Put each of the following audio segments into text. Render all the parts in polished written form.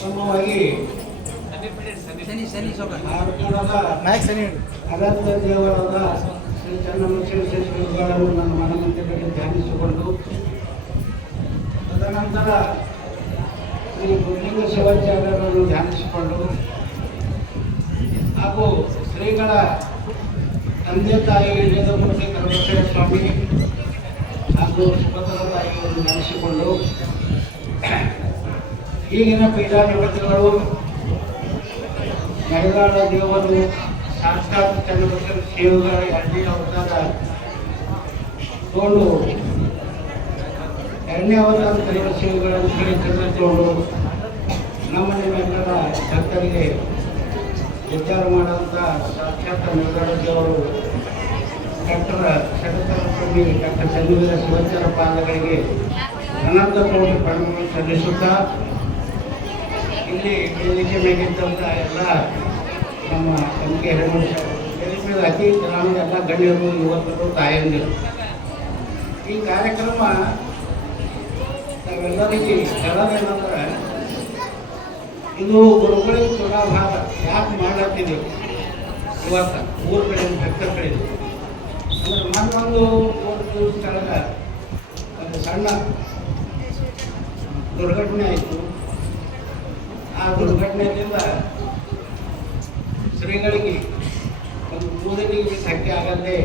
ಪ್ರಥಮವಾಗಿ ಅನಂತ ದೇವರಾದ ಶ್ರೀ ಚನ್ನಬಸವೇಶ್ವರ ಶ್ರೀಗಳನ್ನು ನನ್ನ ಮನಮಂದಿರದಲ್ಲಿ ಧ್ಯಾನಿಸಿಕೊಂಡು ತದನಂತರ ಶ್ರೀ ಗುರುಲಿಂಗ ಶಿವಾಚಾರ್ಯರನ್ನು ಧ್ಯಾನಿಸಿಕೊಂಡು ಹಾಗೂ ಶ್ರೀಗಳ ತಂದೆ ತಾಯಿ ವೇದಮೂರ್ತಿ ಕರಬಸವ ಸ್ವಾಮಿ ಹಾಗೂ ಸುಭದ್ರ ತಾಯಿಯನ್ನು ಧ್ಯಾನಿಸಿಕೊಂಡು ಈಗಿನ ಪೀಠಾಧಿಪತಿಗಳು ನಡೆದಾಡ ದೇವರು ಸಾಕ್ಷಾತ್ ಚನ್ನಬಸವ ಶಿವಗಳ 2ನೇ ಅವತಾರ ತಗೊಂಡು 2ನೇ ಅವತಾರ ಕರೆಯುವ ಶಿವಗಳನ್ನು ತೆಗೆದುಕೊಂಡು ನಮ್ಮ ನಿಮ್ಮೆಲ್ಲರ ಭಕ್ತರಿಗೆ ವಿಚಾರ ಮಾಡುವಂಥ ಸಾಕ್ಷಾತ್ ನಡೆದಾಡ ದೇವರು ಡಾಕ್ಟರ್ ಶರತ್ಸ್ವಾಮಿ ಡಾಕ್ಟರ್ ಚನ್ನವೀರ ಶಿವಾಚಾರ್ಯ ಪಾದಗಳಿಗೆ ಅನಂತ ಕೋಟಿ ಪ್ರಣಾಮಗಳನ್ನು ಸಲ್ಲಿಸುತ್ತಾ ಇಲ್ಲಿ ವೇದಿಕೆ ಮೇಲಿದ್ದಂಥ ಎಲ್ಲ ನಮ್ಮ ತಮಗೆ ವೇದಿಕೆ ಅತಿ ಗ್ರಾಮದ ಎಲ್ಲ ಗಣ್ಯರು ಯುವಕರು ತಾಯಂದಿರು ಈ ಕಾರ್ಯಕ್ರಮ ನಾವೆಲ್ಲರಿಗೆ ಹೇಳೋದೇನಂದ್ರೆ ಇದು ಗುರುಗಳಿಗೆ ತುಲಾಭಾರ ಯಾಕೆ ಮಾಡತ್ತೀವಿ ಇವತ್ತು ಊರ ಕಡೆ ಭಕ್ತರ ಕಡೆ ಅಂದರೆ ಮತ್ತೊಂದು 3 ದಿವಸ ಕೆಳಗೆ ಒಂದು ಸಣ್ಣ ದುರ್ಘಟನೆ ಆಯಿತು. ಆ ದುರ್ಘಟನೆಯಿಂದ ಶ್ರೀಗಳಿಗೆ ಒಂದು ಕೂದಲಿಗೆ ಧಕ್ಕೆ ಆಗದೆ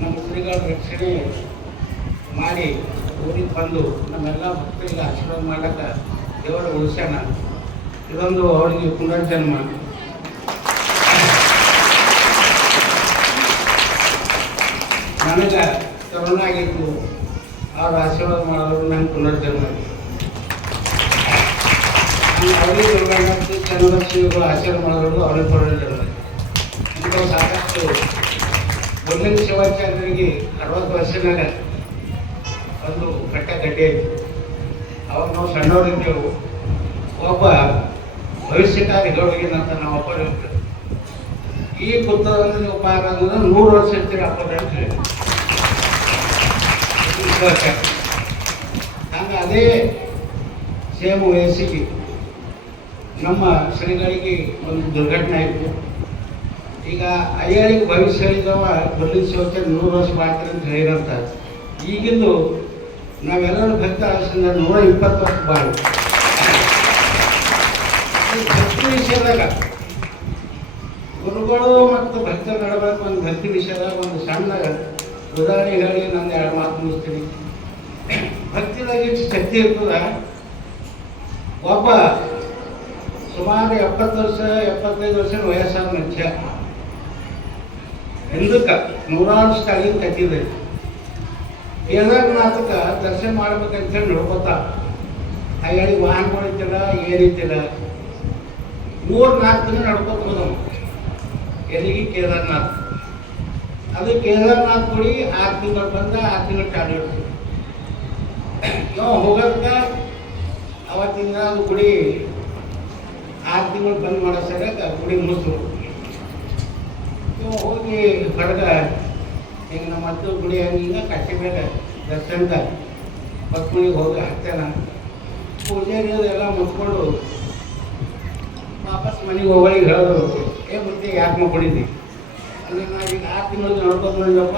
ನಮ್ಮ ಶ್ರೀಗಳ ರಕ್ಷಣೆ ಮಾಡಿ ಊರಿಗೆ ಬಂದು ನಮ್ಮೆಲ್ಲ ಭಕ್ತರಿಗೆ ಆಶೀರ್ವಾದ ಮಾಡಕ್ಕೆ ದೇವರ ಉಳಿಸೋಣ. ಇದೊಂದು ಅವರಿಗೆ ಪುನರ್ಜನ್ಮ. ನನಗೆ ಕರೋನಾ ಆಗಿತ್ತು, ಅವ್ರ ಆಶೀರ್ವಾದ ಮಾಡೋರು ನಂಗೆ ಪುನರ್ಜನ್ಮ. ಅವರಿಗೆ ದುರ್ಗಾಂತ ಚನ್ನಬಸವೇಶ್ವರಗಳು ಆಶೀರ್ವಾದ ಮಾಡೋರು ಅವ್ರಿಗೆ ಪುನರ್ಜನ್ಮ. ಇಂಥ ಸಾಕಷ್ಟು ಗುರುಲಿಂಗ ಶಿವಾಚಾರ್ಯರಿಗೆ 60 ವರ್ಷನಾಗ ಒಂದು ಕಟ್ಟ ಗಡ್ಡೆ ಇತ್ತು. ಅವಾಗ ನಾವು ಸಣ್ಣವರಿದ್ದೆವು. ಒಬ್ಬ ಭವಿಷ್ಯಕಾರಿ ಗೌಡಿಗಿನಂತ ನಾವು ಒಬ್ಬರು ಇರ್ತೇವೆ. ಈ ಪುಸ್ತಕದಲ್ಲಿ ನೀವು ಪಾರ ಅಂದ್ರೆ 100 ವರ್ಷ ಇರ್ತೀರಿ ಅಪ್ಪದಂತೆ. ಹಂಗೆ ಅದೇ ಸೇಮ್ ವಯಸ್ಸಿಗೆ ನಮ್ಮ ಶ್ರೀಗಳಿಗೆ ಒಂದು ದುರ್ಘಟನೆ ಆಯಿತು. ಈಗ ಅಯ್ಯರಿಗೆ ಭವಿಷ್ಯ ಹೇಳಿದವ ಗುರುಲಿಂಗ ಶಿವಾಚಾರ್ಯ 100 ವರ್ಷ ಮಾಡ್ತಾರೆ ಅಂತ ಹೇಳಿರಂತ. ಈಗಿಂದು ನಾವೆಲ್ಲರೂ ಭಕ್ತ ಆಶಿಂದ 120 ವರ್ಷ ಬಾಳು. ಭಕ್ತಿ ವಿಷಯದಾಗ ಗುರುಗಳು ಮತ್ತು ಭಕ್ತರ ನಡಬೇಕು. ಒಂದು ಭಕ್ತಿ ವಿಷಯದಾಗ ಒಂದು ಸಣ್ಣ ಉದಾಹರಣೆ ಹೇಳಿ ನಾನು 2 ಮಾತು ಮುಗಿಸ್ತೀನಿ. ಭಕ್ತಿದಾಗ ಎಷ್ಟು ಶಕ್ತಿ ಇರ್ತದ. ಒಬ್ಬ ಸುಮಾರು 70 ವರ್ಷ 75 ವರ್ಷ ವಯಸ್ಸಾದ ಮನುಷ್ಯ ಹಿಂದಕ್ಕೆ 100 ಸ್ಥಳೀಯ ಕಟ್ಟಿದೆ. ಕೇದಾರನಾಥಕ್ಕೆ ದರ್ಶನ ಮಾಡ್ಬೇಕಂತ ಹೇಳಿ ನೋಡ್ಕೊತ ಅಯ್ಯಳಿಗೆ ವಾಹನಗಳಿದ್ದಿಲ್ಲ, ಏನಿದ್ದಿಲ್ಲ. 3-4 ದಿನ ನಡ್ಕೊತ ಹೋದವ ಎಲ್ಲಿಗೆ ಕೇದಾರನಾಥ್. ಅದು ಕೇದಾರನಾಥ್ ಗುಡಿ 6 ತಿಂಗಳು ಬಂದ 6 ತಿಂಗಳು ಚಾಲು ಇಡ್ತು. ನಾವು ಹೋಗೋದಕ್ಕೆ ಅವತ್ತಿನ ಗುಡಿ 6 ತಿಂಗಳು ಬಂದ್ ಮಾಡೋ ಸರಿಯಾಗ ಗುಡಿ ಮುಗಿದ್ರು. ನೀವು ಹೋಗಿ ಹೊರಗೆ ಹಿಂಗೆ ನಮ್ಮ ಹತ್ತು ಗುಡಿ ಹಂಗೆ ಕಟ್ಟಿ ಮೇಲೆ ದರ್ಶನದ ಪತ್ಮನಿಗೆ ಹೋಗಿ ಹತ್ತೇನ ಪೂಜಾರಿ ಎಲ್ಲ ಮುಚ್ಕೊಂಡು ವಾಪಸ್ ಮನೆಗೆ ಹೋಗೋಳಿಗೆ ಹೇಳಿದ್ರು, ಬುದ್ಧಿ ಯಾಕೆ ಮಾಡ್ಕೊಂಡಿದ್ದಿ ಅಂದರೆ ನಾವು ಈಗ 6 ತಿಂಗಳು ನೋಡ್ಕೊಂಡು ಬಂದಪ್ಪ,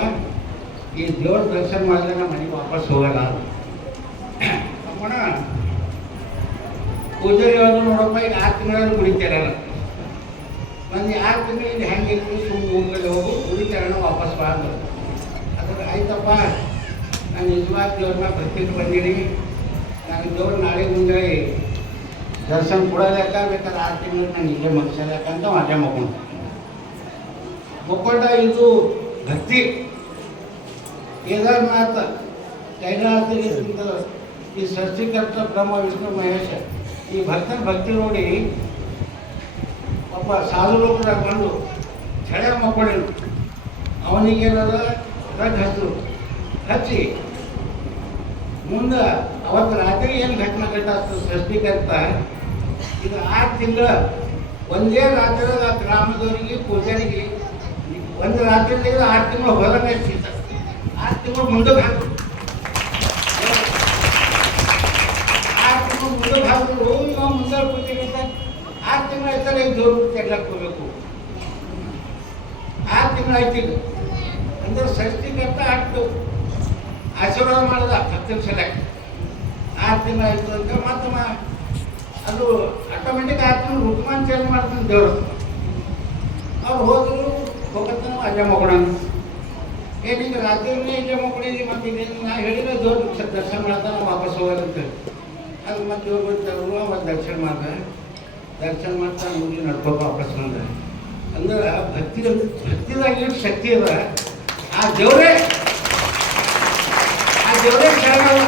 ಈ ದೇವ್ರ ದರ್ಶನ ಮಾಡಿದ್ರೆ ನಮ್ಮ ಮನೆಗೆ ವಾಪಸ್ ಹೋಗಲ್ಲ. ಅಮ್ಮಣ ಪೂಜಾರಿ ಹೇಳಿದ್ರು, ನೋಡಪ್ಪ ಈಗ 6 ತಿಂಗಳಲ್ಲಿ ಗುಡಿತಾರ ಒಂದು 6 ತಿಂಗಳು ಇಲ್ಲಿ ಹೆಂಗೆ ಇರ್ತೀವಿ, ಸುಮ್ಮನೆ ಊರಲ್ಲಿ ಹೋಗು ಗುಡಿತಾರಣ ವಾಪಸ್ ಬಾ ಅಂದರು. ಅದಕ್ಕೆ ಆಯ್ತಪ್ಪ, ನಾನು ನಿಜವಾದ ದೇವ್ರನ್ನ ಭಕ್ತಿಗೆ ಬಂದೀನಿ, ನಾನು ದೇವ್ರು ನಾಳೆ ಮುಂದೆ ದರ್ಶನ ಕೊಡೋದ್ಯಾಕ ಬೇಕಾದ್ರೆ 6 ತಿಂಗಳು ನಾನು ಇಲ್ಲೇ ಮಗ್ಸೋದ್ಯಾಕಂತ ಅಲ್ಲೇ ಮಕ್ಕೊಂಡು ಇದು ಭಕ್ತಿ. ಕೇದಾರನಾಥ ಕೈಲಾಸದಲ್ಲಿ ಈ ಸೃಷ್ಟಿಕರ್ತ ಬ್ರಹ್ಮ ವಿಷ್ಣು ಮಹೇಶ ಈ ಭಕ್ತನ ಭಕ್ತಿ ನೋಡಿ ಒಬ್ಬ ಸಾಧು ಲೋಕದಾಗ ಬಂದು ಛಳೆ ಮಕ್ಕಳು ಅವನಿಗೇನದ ರಗ್ ಹಚ್ಚಿ ಮುಂದೆ ಅವತ್ತು ರಾತ್ರಿ ಏನು ಘಟನೆ ಘಟಾಗ್ತದೆ ಸೃಷ್ಟಿಕರ್ತ ಇದು 6 ತಿಂಗಳ ಒಂದೇ ರಾತ್ರಿದಾಗ ಆ ಗ್ರಾಮದವರಿಗೆ ಪೂಜಾರಿಗೆ ಒಂದು ರಾತ್ರಿ 6 ತಿಂಗಳು ಹೊರಗೆ 6 ತಿಂಗಳು ಮುಂದಕ್ಕೆ ಹಾಕು 6 ತಿಂಗಳು ಮುಂದಕ್ಕೆ ಹಾಕಿದ್ರು ನಾವು ಮುಂದೆ ಪೂಜೆಗಿಂತ ತಿಂಗಳು ಆಯ್ತಾರೆ ಈಗ ದೇವ್ರ ತೆಗ್ಲಕ್ಕೆ ಹೋಗ್ಬೇಕು. 6 ತಿಂಗಳು ಆಯ್ತು ಈಗ. ಅಂದ್ರೆ ಷಷ್ಠಿಗಂತ ಅಟ್ಟು ಆಶೀರ್ವಾದ ಮಾಡಿದ ಭಕ್ತರ ಸಲಕ್ಕೆ. 6 ತಿಂಗಳು ಆಯ್ತು ಅಂತ ಮತ್ತೆ ಅದು ಆಟೋಮೆಟಿಕ್ 6 ತಿಂಗಳು ರುಕ್ಮಾನ್ ಚೇಂಜ್ ಮಾಡ್ತಾನೆ ದೇವರು. ಅವ್ರು ಹೋದ್ರು ಹೋಗತ್ತಾನ ಅಲ್ಲೇ ಮಗೋಣ. ಏನೀಗ ರಾತ್ರಿನೇ ಇಲ್ಲೇ ಮಕ್ಕಳಿಗೆ ಮತ್ತೆ ಇನ್ನೇನು ನಾ ಹೇಳಿದ್ರೆ ದೇವ್ರ ದರ್ಶನ ಮಾಡ್ತಾನೆ ವಾಪಸ್ ಹೋಗೋದಂತ. ಅದು ಮತ್ತೆ ದೇವ್ರು ಬರ್ತಾರು ಮತ್ತು ದರ್ಶನ ಮಾಡ್ತಾನೆ ಮುಗಿ ನಡ್ಕೋಬೇಕು ವಾಪಸ್ ಬಂದ್ರೆ. ಅಂದ್ರೆ ಭಕ್ತಿದಾಗ ಏನು ಶಕ್ತಿ ಅದ. ಆ ದೇವರೇ ಶರಣವ.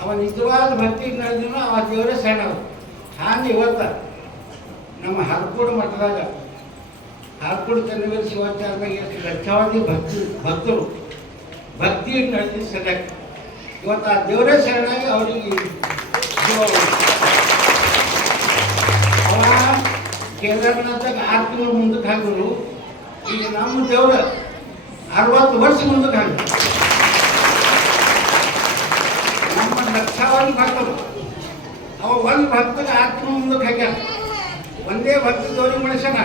ಅವ ನಿಜವಾದ ಭಕ್ತಿ ನಡೆದಿನ ಆ ದೇವರೇ ಶರಣವ. ಹಾಗೆ ಇವತ್ತು ನಮ್ಮ ಹರಕೋಡು ಮಠದಾಗ ಹಾರ್ಕೋಡು ಚನ್ನವೀರ ಶಿವಾಚಾರ್ಯದಾಗ ಎಷ್ಟು ಲಕ್ಷಾವಧಿ ಭಕ್ತರು ಭಕ್ತಿ ನಡೆದಿ ಸೆಲೆಕ್ಟ್. ಇವತ್ತು ಆ ದೇವರೇ ಶರಣಾಗಿ ಅವರಿಗೆ ಅವ ಕೇದಾರನಾಥಾಗ 6 ತಿಂಗಳು ಮುಂದಕ್ಕೆ ಹಾಕಿದ್ರು. ಈಗ ನಮ್ಮ ದೇವ್ರ 60 ವರ್ಷ ಮುಂದಕ್ಕೆ ಹಾಕಿದ್ರು. ನಮ್ಮ ಲಕ್ಷಾವಧಿ ಭಕ್ತರು ಅವ ಒಂದು ಭಕ್ತಗೆ 6 ತಿಂಗಳು ಮುಂದಕ್ಕೆ ಹಾಕ್ಯಾರ. ಒಂದೇ ಭಕ್ತ ದೇವ್ರಿಗೆ ಮನುಷ್ಯನ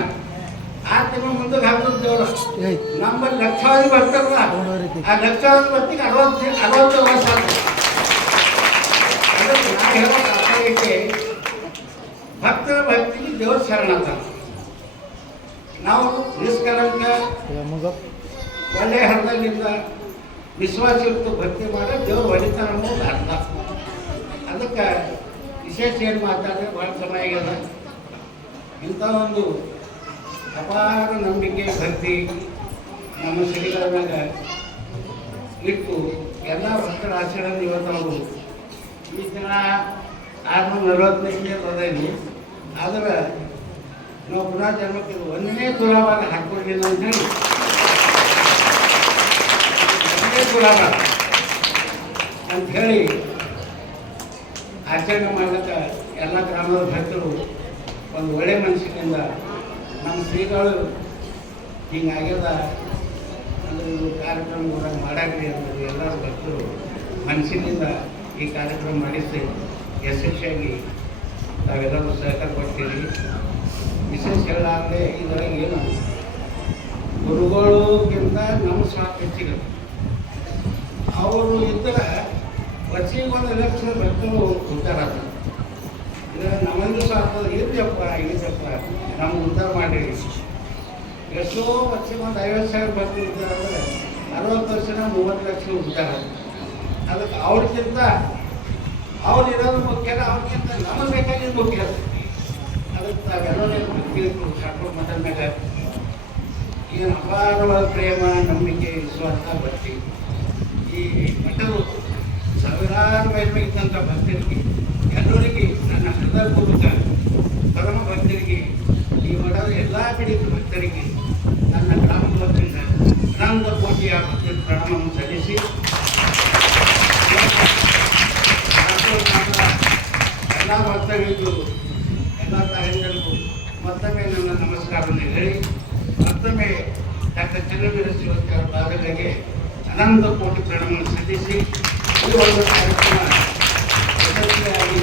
6 ತಿಂಗಳು ಮುಂದಕ್ಕೆ ಹಾಕಿದ್ರು ದೇವರು. ನಮ್ಮಲ್ಲಿ ಲಕ್ಷಾವಧಿ ಭಕ್ತರಲ್ಲ, ಆ ಲಕ್ಷಾವಧಿ ಭಕ್ತಿಗೆ 60 ವರ್ಷ ಆಗುತ್ತೆ. ಅದಕ್ಕೆ ನಾ ಹೇಳೋ ಅರ್ಥಕ್ಕೆ ಭಕ್ತರ ಭಕ್ತಿಗೆ ದೇವ್ರ ಶರಣ ಅಂತ. ನಾವು ನಿಷ್ಕಲಂಕ ಒಳ್ಳೆಯ ಹೃದಯದಿಂದ ವಿಶ್ವಾಸಯುಕ್ತ ಭಕ್ತಿ ಮಾಡಿ ದೇವ್ರು ಹೊಡಿತಾರ ಅನ್ನೋದು ಅರ್ಥ. ಅದಕ್ಕೆ ವಿಶೇಷ ಏನು ಮಾತಾಡಿದ್ರೆ ಭಾಳ ಸಮಯ ಆಗ್ಯದ. ಇಂಥ ಒಂದು ಅಪಾರ ನಂಬಿಕೆ ಭಕ್ತಿ ನಮ್ಮ ಶ್ರೀಗಳ ಮ್ಯಾಗ ಇಟ್ಟು ಎಲ್ಲ ಭಕ್ತರ ಆಚರಣೆ ಇವತ್ತು ಅವರು ಈ ದಿನ 645 ಅದೇನಿ. ಆದ್ರೆ ನಾವು ಪುನಃ ಜನ್ಮಕ್ಕೆ 1ನೇ ತುಲಾಭಾರ ಹಾಕೊಂಡಿಲ್ಲ ಅಂತ ಹೇಳಿ 1ನೇ ತುಲಾಭಾರ ಅಂಥೇಳಿ ಆಚರಣೆ ಮಾಡ್ಲಿಕ್ಕೆ ಎಲ್ಲ ಗ್ರಾಮದ ಭಕ್ತರು ಒಂದು ಒಳ್ಳೆ ಮನಸ್ಸಿನಿಂದ ನಮ್ಮ ಶ್ರೀಗಳು ಹಿಂಗಾಗ್ಯದ ಅಂದರೆ ಕಾರ್ಯಕ್ರಮ ಮಾಡಾಕ್ರಿ ಅನ್ನೋದು ಎಲ್ಲರೂ ಭಕ್ತರು ಮನಸ್ಸಿನಿಂದ ಈ ಕಾರ್ಯಕ್ರಮ ಮಾಡಿಸಿ ಯಶಸ್ವಿಯಾಗಿ ತಾವೆಲ್ಲರೂ ಸಹಕಾರ ಕೊಡ್ತೀರಿ. ವಿಶೇಷ ಹೇಳಾಗಲೇ ಇದರೊಳಗೆ ಏನು ಗುರುಗಳಿಗಿಂತ ನಮ್ಮ ಸ್ವಾರ್ಥ ಹೆಚ್ಚಿಗೆ. ಅವರು ಇದ್ದರೆ ವರ್ಷಿಗೆ 1 ಲಕ್ಷ ಭಕ್ತರು ಉದ್ಧಾರ ಆಗ್ತದೆ. ಇದರ ನಮ್ಮಂದು ಸ್ವಾರ್ಥ ಇದೆಯಪ್ಪ ನಮ್ಗೆ ಉದ್ಧಾರ ಮಾಡಿರಿ. ಎಷ್ಟೋ ವರ್ಷಕ್ಕೆ 50,000 ಭಕ್ತರು ಉದ್ಧಾರ ಅಂದರೆ 60 ವರ್ಷನ 30 ಲಕ್ಷ ಉದ್ಧಾರ. ಅದಕ್ಕೆ ಅವ್ರಿಗಿಂತ ಅವ್ರು ಇರೋದು ಮುಖ್ಯ, ಅವ್ರಿಗಿಂತ ನಮಗೆ ಬೇಕಾಗಿದ್ದು ಮುಖ್ಯ. ಅದಕ್ಕೆ ತಾವೆಲ್ಲರೂ ಭಕ್ತಿ ಶಾಪುರ ಮಠದ ಮೇಲೆ ಏನು ಅಪಾರವಾದ ಪ್ರೇಮ, ನಂಬಿಕೆ, ವಿಶ್ವಾಸ, ಭಕ್ತಿ. ಈ ಮಠವು ಸಾವಿರಾರು ವೈದ್ಯಂಥ ಭಕ್ತರಿಗೆ ಎಲ್ಲರಿಗೆ ನನ್ನ ಹೃದಯಪೂರ್ವಕ ಪರಮ ಭಕ್ತರಿಗೆ ಈ ಮಠದ ಎಲ್ಲ ಕಡೆಯ ಭಕ್ತರಿಗೆ ನನ್ನ ಗ್ರಾಮದ ವತಿಯಿಂದ ಅನಂತ ಕೋಟಿಯ ಭಕ್ತಿ ಪ್ರಣಾಮವನ್ನು ಸಲ್ಲಿಸಿ ಎಲ್ಲ ಭಕ್ತರಿಗೂ ಎಲ್ಲ ತಾಯಂದಿರಿಗೂ ಮತ್ತೊಮ್ಮೆ ನನ್ನ ನಮಸ್ಕಾರವನ್ನು ಹೇಳಿ ಮತ್ತೊಮ್ಮೆ ಡಾಕ್ಟರ್ ಚನ್ನವೀರ ಶಿವಾಚಾರ್ಯ ಪಾದಗಳಿಗೆ ಅನಂತ ಕೋಟಿ ಪ್ರಣಾಮವನ್ನು ಸಲ್ಲಿಸಿ ಈ ಒಂದು ಕಾರ್ಯಕ್ರಮ ಯಶಸ್ವಿಯಾಗಿ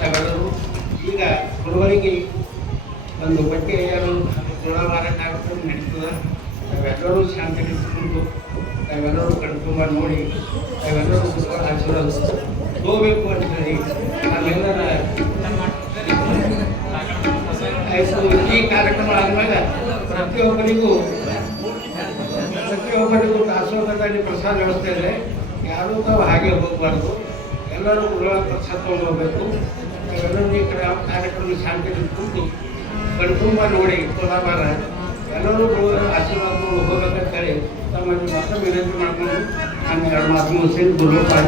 ತಾವೆಲ್ಲರೂ ಈಗ ಗುರುವರಿಗೆ ಒಂದು ಬಟ್ಟೆಯನ್ನು ತುಳಾಭಾರ ಕಾರ್ಯಕ್ರಮ ನಡೀತದೆ. ತಾವೆಲ್ಲರೂ ಶಾಂತಿ ನಿಂತುಕೊಂಡು ತಾವೆಲ್ಲರೂ ಕಣ್ತುಂಬ ನೋಡಿ ತಾವೆಲ್ಲರೂ ಗುರುಗಳ ಆಶೀರ್ವಾದ ಹೋಗಬೇಕು ಅಂತ ಹೇಳಿ ನಾವೆಲ್ಲರ ಆಯಿತು. ಈ ಕಾರ್ಯಕ್ರಮ ಆದಮೇಲೆ ಪ್ರತಿಯೊಬ್ಬರಿಗೂ ದಾಸೋಹದಲ್ಲಿ ಪ್ರಸಾದ ವ್ಯವಸ್ಥೆ ಇದೆ. ಯಾರೂ ತಾವು ಹಾಗೆ ಹೋಗಬಾರ್ದು. ಎಲ್ಲರೂ ಗುರುಗಳ ಪ್ರಸಾದ ತಗೊಂಡು ಹೋಗಬೇಕು. ಎಲ್ಲರೂ ಈ ಕಾರ್ಯಕ್ರಮ ಶಾಂತಿ ಕೂತು ಕಣ್ತುಂಬ ನೋಡಿ ತುಲಾಭಾರ ಎಲ್ಲರೂ ಗುರುಗಳ ಆಶೀರ್ವಾದ ಹೋಗ್ಬೇಕಂತ ಹೇಳಿ ತಮ್ಮಲ್ಲಿ ಮತ್ತೊಮ್ಮೆ ವಿನಂತಿ ಮಾಡ್ಕೊಂಡು ನಾನು 2 ಮಾತು ಮುಗಿಸಿ ಗುರುಗಳ ಪಾದ